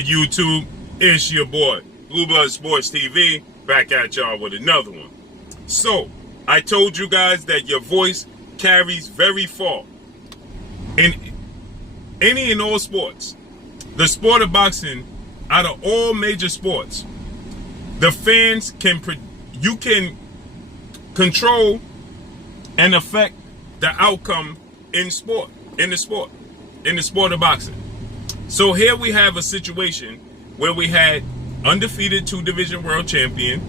YouTube, it's your boy, Blue Blood Sports TV, back at y'all with another one. So, I told you guys that your voice carries very far in any and all sports. The sport of boxing, out of all major sports, the fans you can control and affect the outcome in the sport of boxing. So here we have a situation where we had undefeated 2-division world champion,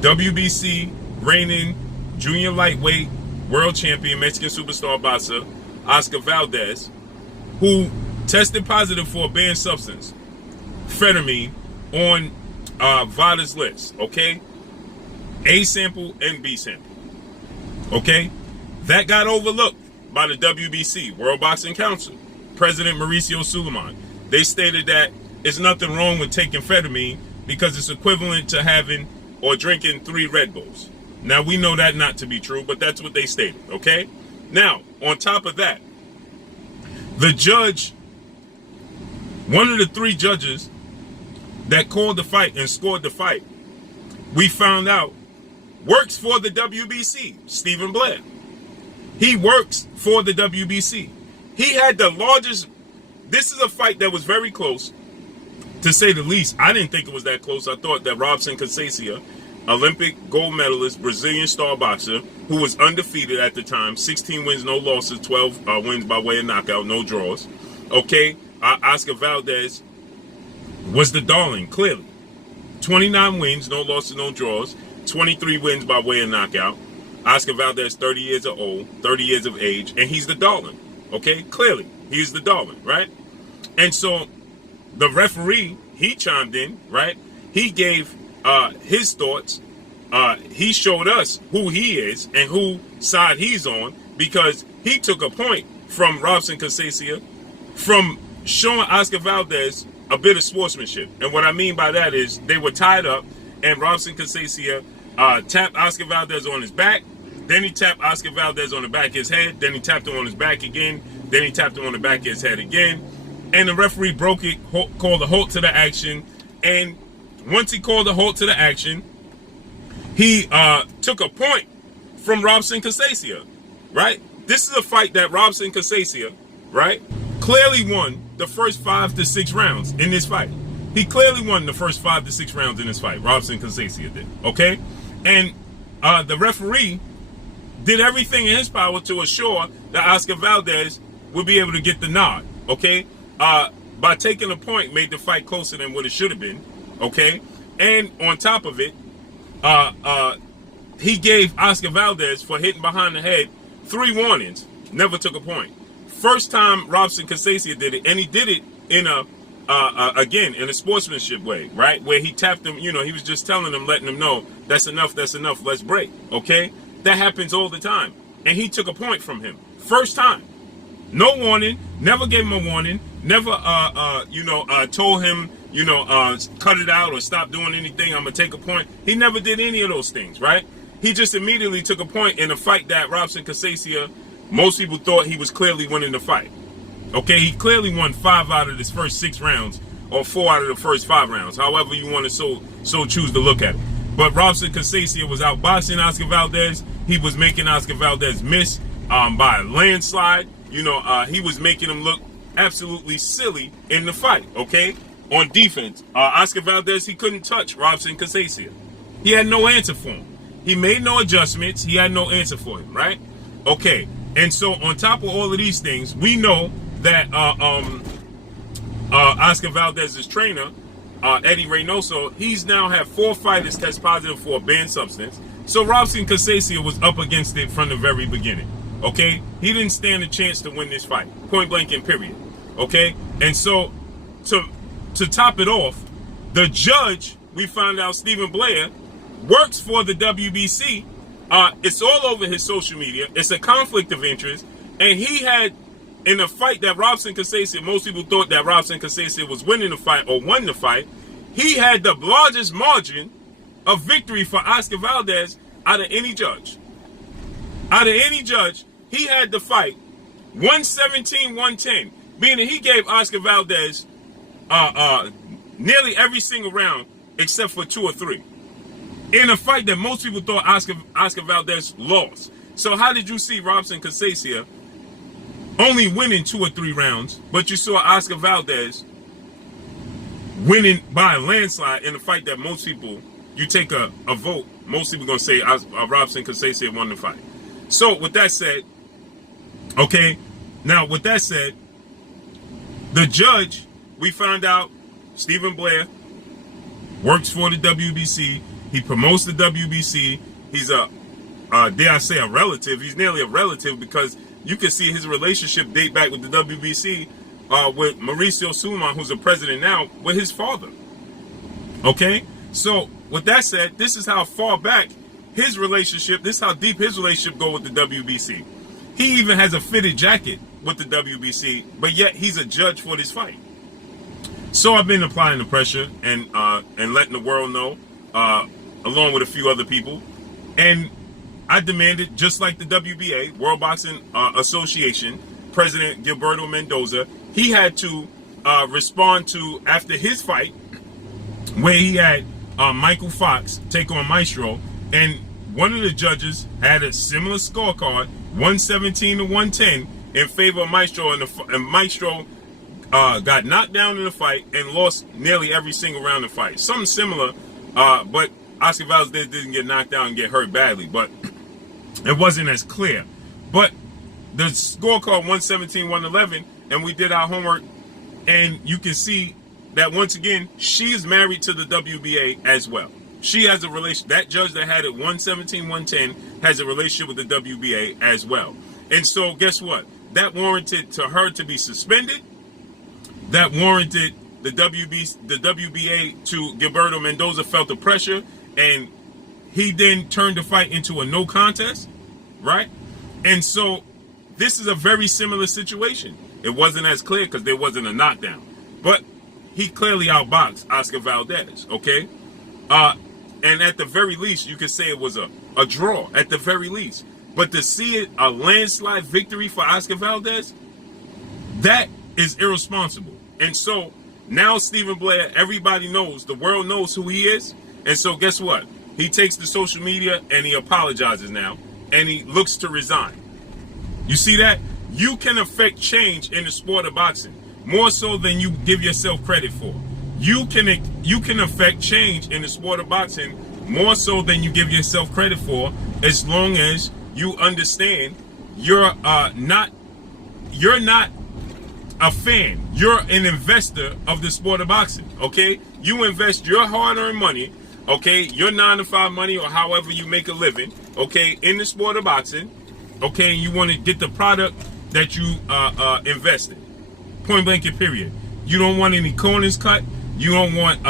WBC reigning junior lightweight world champion, Mexican superstar boxer, Oscar Valdez, who tested positive for a banned substance, amphetamine, on VALDEZ list, okay? A sample and B sample, okay? That got overlooked by the WBC, World Boxing Council, President Mauricio Suleiman. They stated that it's nothing wrong with taking amphetamine because it's equivalent to having or drinking 3 Red Bulls. Now, we know that not to be true, but that's what they stated, okay? Now, on top of that, the judge, one of the 3 judges that called the fight and scored the fight, we found out, works for the WBC, Stephen BLEA. He works for the WBC. He had the largest, this is a fight that was very close, to say the least. I didn't think it was that close. I thought that ROBSON CONCEICAO, Olympic gold medalist, Brazilian star boxer, who was undefeated at the time, 16 wins, no losses, 12 wins by way of knockout, no draws. Okay, Oscar Valdez was the darling, clearly. 29 wins, no losses, no draws, 23 wins by way of knockout. Oscar Valdez, 30 years old, 30 years of age, and he's the darling. Okay, clearly, he's the darling, right? And so the referee, he chimed in, right? He gave his thoughts. He showed us who he is and who side he's on, because he took a point from ROBSON CONCEICAO from showing Oscar Valdez a bit of sportsmanship. And what I mean by that is they were tied up, and ROBSON CONCEICAO tapped Oscar Valdez on his back. Then he tapped Oscar Valdez on the back of his head. Then he tapped him on his back again. Then he tapped him on the back of his head again. And the referee broke it, called a halt to the action. And once he called a halt to the action, he took a point from ROBSON CONCEICAO, right? This is a fight that ROBSON CONCEICAO, right, clearly won the first 5 to 6 rounds in this fight. He clearly won the first 5 to 6 rounds in this fight. ROBSON CONCEICAO did, okay? And the referee did everything in his power to assure that Oscar Valdez would be able to get the nod, okay? By taking a point, made the fight closer than what it should have been, okay? And on top of it, he gave Oscar Valdez, for hitting behind the head, 3 warnings, never took a point. First time ROBSON CONCEICAO did it, and he did it in again, in a sportsmanship way, right? Where he tapped him, you know, he was just telling him, letting him know, that's enough, let's break, okay? That happens all the time. And he took a point from him. First time. No warning, never gave him a warning, never, told him, cut it out or stop doing anything, I'm going to take a point. He never did any of those things, right? He just immediately took a point in a fight that ROBSON CONCEICAO, most people thought he was clearly winning the fight. Okay, he clearly won 5 out of his first 6 rounds, or 4 out of the first 5 rounds, however you want to so choose to look at it. But ROBSON CONCEICAO was outboxing Oscar Valdez. He was making Oscar Valdez miss by a landslide. He was making him look absolutely silly in the fight, okay? On defense, Oscar Valdez, he couldn't touch ROBSON CONCEICAO. He had no answer for him. He made no adjustments. He had no answer for him, right? Okay, and so on top of all of these things, we know that Oscar Valdez's trainer, Eddie Reynoso, he's now had 4 fighters test positive for a banned substance. So ROBSON CONCEICAO was up against it from the very beginning. Okay, he didn't stand a chance to win this fight, point blank and period. Okay, and so to top it off, the judge, we found out, Stephen BLEA, works for the WBC. It's all over his social media. It's a conflict of interest, and he had, in a fight that ROBSON CONCEICAO, most people thought that ROBSON CONCEICAO was winning the fight or won the fight. He had the largest margin of victory for Oscar Valdez out of any judge. Out of any judge, he had the fight 117-110, meaning he gave Oscar Valdez nearly every single round except for 2 or 3. In a fight that most people thought Oscar Valdez lost. So how did you see Robson Conceicao only winning 2 or 3 rounds, but you saw Oscar Valdez winning by a landslide in a fight that most people, you take a vote, most people going to say Robson Conceicao won the fight. So with that said, okay, now with that said, the judge, we found out, Stephen BLEA, works for the WBC. He promotes the WBC. He's dare I say, a relative. He's nearly a relative because you can see his relationship date back with the WBC with Mauricio Sulaiman, who's the president now, with his father. Okay? So, with that said, this is how far back his relationship, this is how deep his relationship go with the WBC. He even has a fitted jacket with the WBC, but yet he's a judge for this fight. So I've been applying the pressure and letting the world know, along with a few other people. And I demanded, just like the WBA, World Boxing Association, President Gilberto Mendoza, he had to respond to, after his fight, where he had Michael Fox take on Maestro, and one of the judges had a similar scorecard, 117 to 110, in favor of Maestro, and Maestro got knocked down in the fight and lost nearly every single round of the fight. Something similar, but Oscar Valdez didn't get knocked down and get hurt badly, but it wasn't as clear. But the scorecard 117-111, and we did our homework, and you can see that once again, she is married to the WBA as well. She has a relation, that judge that had it 117-110 has a relationship with the WBA as well. And so guess what? That warranted to her to be suspended. That warranted the WBA to Gilberto Mendoza felt the pressure, and he then turned the fight into a no contest, right? And so this is a very similar situation. It wasn't as clear because there wasn't a knockdown, but he clearly outboxed Oscar Valdez, okay? And at the very least, you could say it was a draw, at the very least. But to see it a landslide victory for Oscar Valdez, that is irresponsible. And so now Stephen BLEA, everybody knows, the world knows who he is. And so guess what? He takes to social media and he apologizes now, and he looks to resign. You see that? You can affect change in the sport of boxing more so than you give yourself credit for. You can affect change in the sport of boxing more so than you give yourself credit for, as long as you understand you're not a fan. You're an investor of the sport of boxing, okay? You invest your hard-earned money, okay, your 9-to-5 money or however you make a living, okay, in the sport of boxing, okay, and you want to get the product that you invested. Point blank and period. You don't want any corners cut. You don't want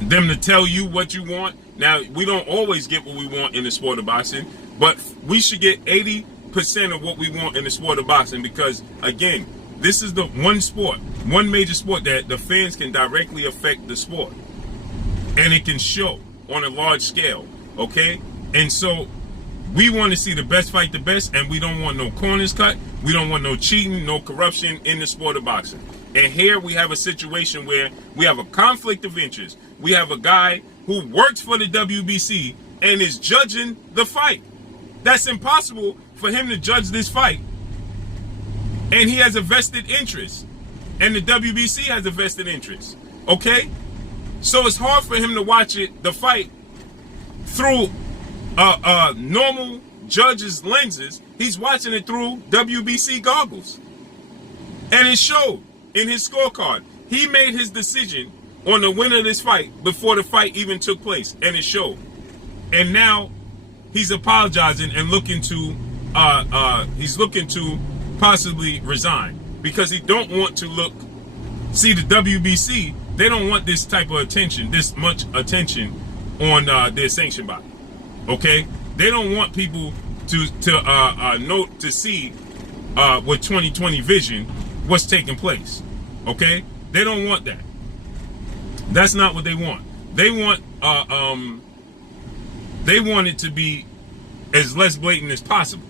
them to tell you what you want. Now, we don't always get what we want in the sport of boxing, but we should get 80% of what we want in the sport of boxing, because again, this is the one major sport that the fans can directly affect the sport, and it can show on a large scale, okay? And so we want to see the best fight the best, and we don't want no corners cut. We don't want no cheating, no corruption in the sport of boxing. And here we have a situation where we have a conflict of interest. We have a guy who works for the WBC and is judging the fight. That's impossible for him to judge this fight. And he has a vested interest. And the WBC has a vested interest. Okay? So it's hard for him to watch the fight through normal judge's lenses. He's watching it through WBC goggles. And it showed in his scorecard. He made his decision on the winner of this fight before the fight even took place, and it showed. And now he's apologizing and looking to possibly resign, because he don't want to look. See, the WBC, they don't want this type of attention, this much attention on their sanction body. Okay, they don't want people to see with 20/20 vision what's taking place. Okay, they don't want that. That's not what they want. They want it to be as less blatant as possible.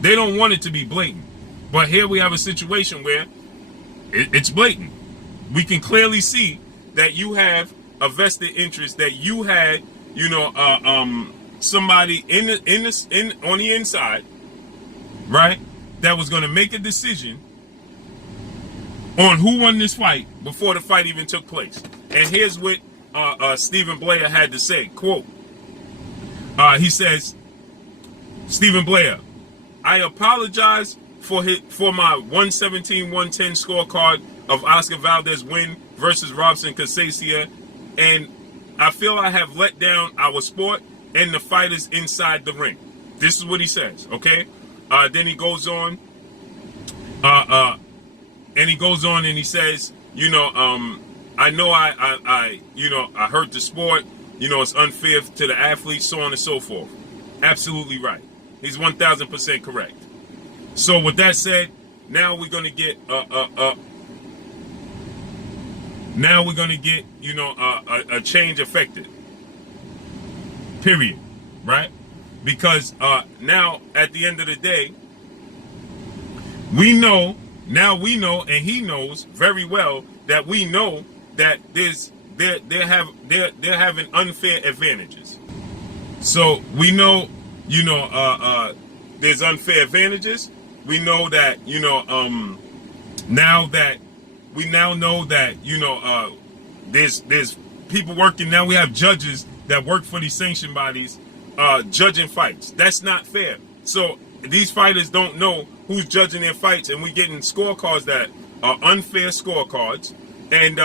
They don't want it to be blatant. But here we have a situation where It's blatant. We can clearly see that you have a vested interest, that you had, somebody on the inside, right, that was going to make a decision on who won this fight before the fight even took place. And here's what Stephen BLEA had to say. Quote, he says, Stephen BLEA, I apologize for my 117-110 scorecard of Oscar Valdez win versus Robson Conceicao, and I feel I have let down our sport and the fighters inside the ring. This is what he says, okay? Then he goes on, and he says, I know I hurt the sport, it's unfair to the athletes, so on and so forth. Absolutely right. He's 1,000% correct. So with that said, now we're gonna get a change affected. Period. Right? Because now at the end of the day, we know, and he knows very well that we know that they're having unfair advantages. So we know, there's unfair advantages. We know that, now that we now know that, there's people working. Now we have judges that work for these sanction bodies judging fights. That's not fair. So these fighters don't know who's judging their fights, and we're getting scorecards that are unfair scorecards. And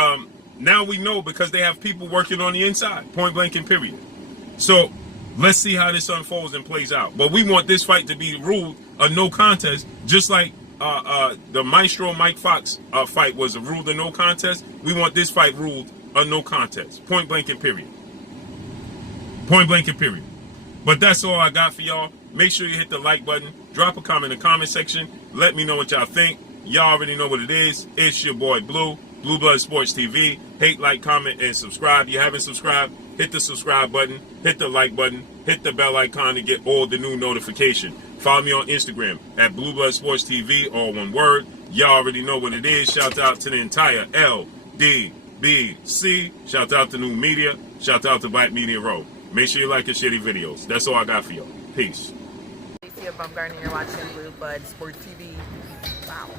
now we know because they have people working on the inside, point blank and period. So let's see how this unfolds and plays out. But we want this fight to be ruled a no contest, just like the Maestro Mike Fox fight was ruled a no contest. We want this fight ruled a no contest, point blank and period. Point blank and period. But that's all I got for y'all. Make sure you hit the like button, drop a comment in the comment section, let me know what y'all think. Y'all already know what it is. It's your boy Blue Blood Sports TV. Hate, like, comment, and subscribe. If you haven't subscribed, hit the subscribe button, hit the like button, hit the bell icon to get all the new notification. Follow me on Instagram at Blue Blood Sports TV, all one word. Y'all already know what it is. Shout out to the entire LDBC. Shout out to New Media. Shout out to Black Media Row. Make sure you like your shitty videos. That's all I got for y'all. Peace. You're watching Blue Blood Sports TV. Wow.